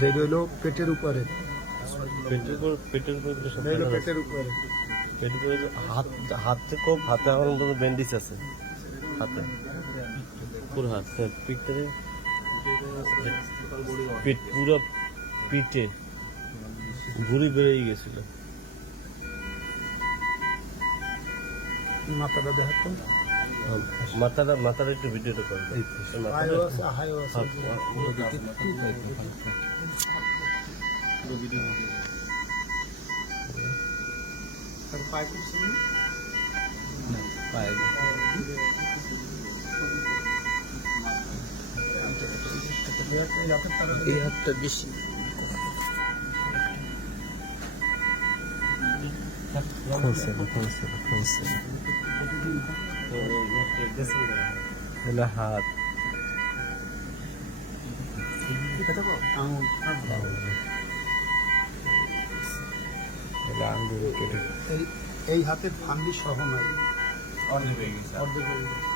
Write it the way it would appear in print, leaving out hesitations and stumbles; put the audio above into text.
যেটা হলো পেটের উপরে, পেটের উপর পেটের উপরে হাতে খুব হাতে আমার মতো ব্যান্ডেজ আছে হাতে পুরো হাত পিঠে পিঠ পুরো পিঠে ভুঁড়ি বেড়ে গেছিল। মাথাটা দেখাতো, মাথাটা একটু ভিডিওটা করবে। হাইও আছে, হাইও আছে। তার পায়ে করছে না, পায়ে এই হাতটা বেশি। হাত এই হাতের ফান্ডি সহ নাই, অর্ধেক হয়ে গেছে, অর্ধেক হয়ে গেছে।